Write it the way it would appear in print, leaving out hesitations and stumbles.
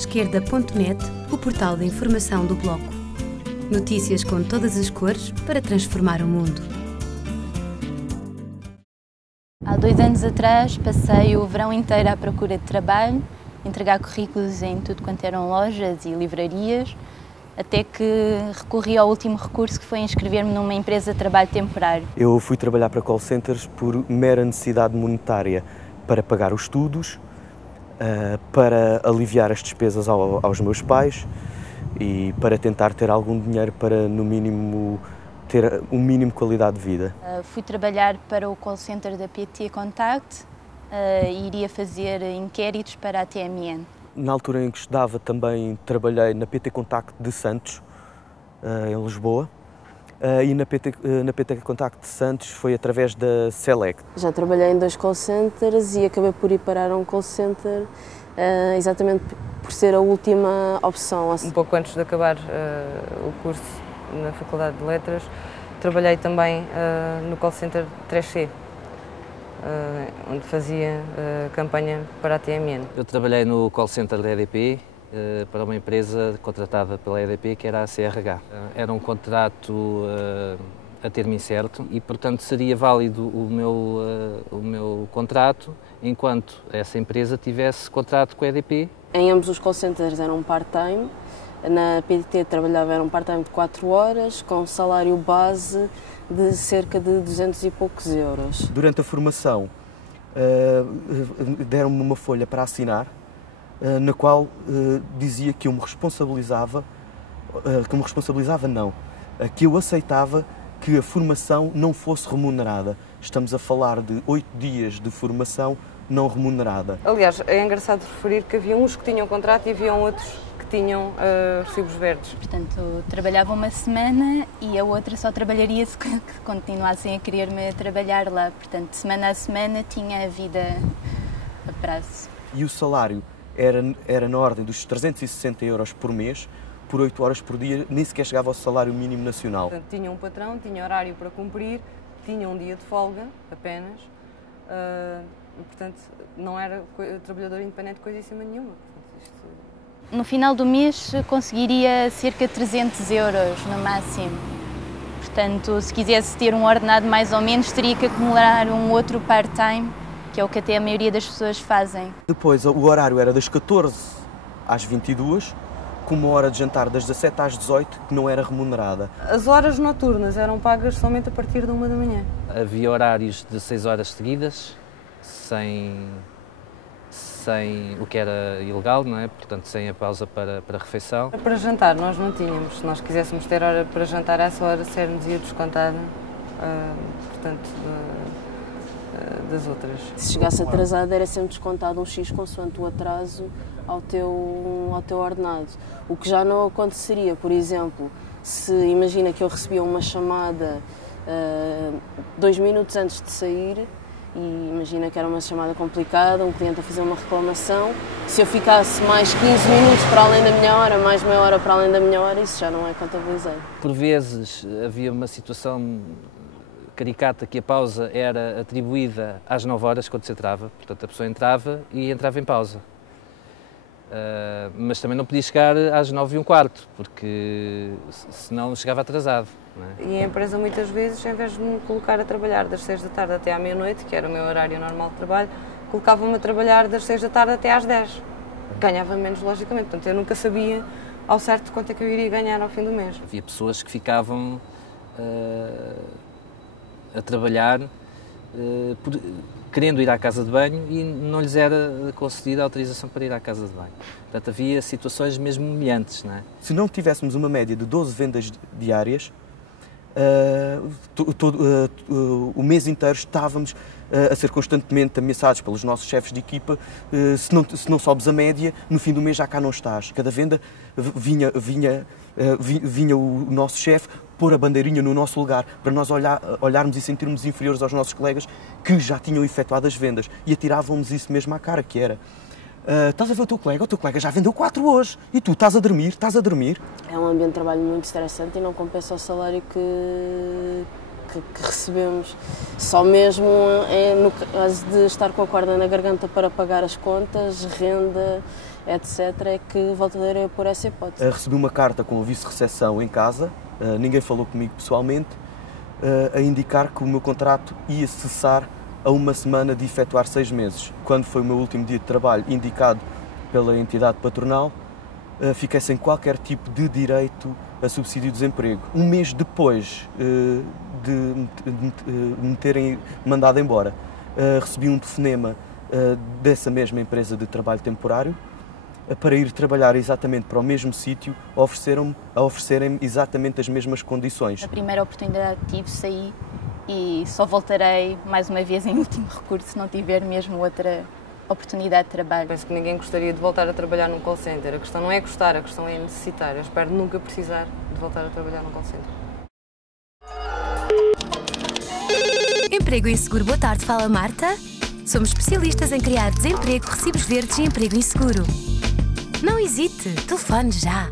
Esquerda.net, o portal de informação do Bloco. Notícias com todas as cores para transformar o mundo. Há 2 anos atrás passei o verão inteiro à procura de trabalho, entregar currículos em tudo quanto eram lojas e livrarias, até que recorri ao último recurso, que foi inscrever-me numa empresa de trabalho temporário. Eu fui trabalhar para call centers por mera necessidade monetária, para pagar os estudos, para aliviar as despesas aos meus pais e para tentar ter algum dinheiro para, no mínimo, ter um mínimo de qualidade de vida. Fui trabalhar para o call center da PT Contact e iria fazer inquéritos para a TMN. Na altura em que estudava também trabalhei na PT Contact de Santos, em Lisboa, e na PT Contact de Santos foi através da Select. Já trabalhei em 2 call centers e acabei por ir parar a um call center exatamente por ser a última opção. Um pouco antes de acabar o curso na Faculdade de Letras, trabalhei também no call center 3C, onde fazia campanha para a TMN. Eu trabalhei no call center da EDP, para uma empresa contratada pela EDP, que era a CRH. Era um contrato a termo incerto e, portanto, seria válido o meu contrato enquanto essa empresa tivesse contrato com a EDP. Em ambos os call centers eram part-time. Na PT trabalhava era um part-time de 4 horas, com salário base de cerca de 200 e poucos euros. Durante a formação deram-me uma folha para assinar, na qual dizia que eu me responsabilizava, que eu aceitava que a formação não fosse remunerada. Estamos a falar de 8 dias de formação não remunerada. Aliás, é engraçado referir que havia uns que tinham contrato e havia outros que tinham recibos verdes. Portanto, trabalhava uma semana e a outra só trabalharia se continuassem a querer-me trabalhar lá. Portanto, semana a semana tinha a vida a prazo. E o salário era na ordem dos 360 euros por mês, por 8 horas por dia, nem sequer chegava ao salário mínimo nacional. Portanto, tinha um patrão, tinha horário para cumprir, tinha um dia de folga apenas, e, portanto, não era trabalhador independente coisíssima nenhuma. Portanto, No final do mês conseguiria cerca de 300 euros no máximo. Portanto, se quisesse ter um ordenado mais ou menos, teria que acumular um outro part-time, que é o que até a maioria das pessoas fazem. Depois, o horário era das 14 às 22, com uma hora de jantar das 17 às 18, que não era remunerada. as horas noturnas eram pagas somente a partir de 1 da manhã. Havia horários de 6 horas seguidas, sem o que era ilegal, não é? Portanto, sem a pausa para refeição. Para jantar nós não tínhamos. Se nós quiséssemos ter hora para jantar, essa hora nos ia descontada, portanto, das outras. Se chegasse atrasado era sempre descontado um X consoante o atraso ao teu ordenado. O que já não aconteceria, por exemplo, se imagina que eu recebia uma chamada 2 minutos antes de sair, e imagina que era uma chamada complicada, um cliente a fazer uma reclamação, se eu ficasse mais 15 minutos para além da minha hora, mais meia hora para além da minha hora, isso já não é contabilizado. Por vezes havia uma situação caricata que a pausa era atribuída às 9 horas quando se entrava, portanto a pessoa entrava e entrava em pausa. Mas também não podia chegar às 9h15, porque senão chegava atrasado. Não é? E a empresa muitas vezes, em vez de me colocar a trabalhar das 6 da tarde até à meia-noite, que era o meu horário normal de trabalho, colocava-me a trabalhar das 6 da tarde até às 10. Ganhava menos, logicamente, portanto eu nunca sabia ao certo quanto é que eu iria ganhar ao fim do mês. Havia pessoas que ficavam a trabalhar querendo ir à casa de banho e não lhes era concedida a autorização para ir à casa de banho. Portanto, havia situações mesmo humilhantes, não é? Se não tivéssemos uma média de 12 vendas diárias, o mês inteiro estávamos a ser constantemente ameaçados pelos nossos chefes de equipa. Se não sobes a média, no fim do mês já cá não estás. Cada venda vinha o nosso chefe pôr a bandeirinha no nosso lugar, para nós olharmos e sentirmos inferiores aos nossos colegas que já tinham efetuado as vendas, e atirávamos isso mesmo à cara, que era: estás a ver o teu colega já vendeu 4 hoje, e tu estás a dormir. É um ambiente de trabalho muito estressante e não compensa o salário que recebemos. Só mesmo no caso de estar com a corda na garganta para pagar as contas, renda etc., é que voltarei a pôr essa hipótese. Recebi uma carta com aviso de recepção em casa, ninguém falou comigo pessoalmente, a indicar que o meu contrato ia cessar a uma semana de efetuar 6 meses. Quando foi o meu último dia de trabalho, indicado pela entidade patronal, fiquei sem qualquer tipo de direito a subsídio de desemprego. Um mês depois de me terem mandado embora, recebi um telefonema dessa mesma empresa de trabalho temporário para ir trabalhar exatamente para o mesmo sítio, a oferecerem-me exatamente as mesmas condições. A primeira oportunidade que tive, saí e só voltarei mais uma vez em último recurso se não tiver mesmo outra oportunidade de trabalho. Penso que ninguém gostaria de voltar a trabalhar num call center. A questão não é gostar, a questão é necessitar. Eu espero nunca precisar de voltar a trabalhar num call center. Emprego Inseguro, boa tarde, fala Marta. Somos especialistas em criar desemprego, recibos verdes e emprego inseguro. Não hesite, telefone já.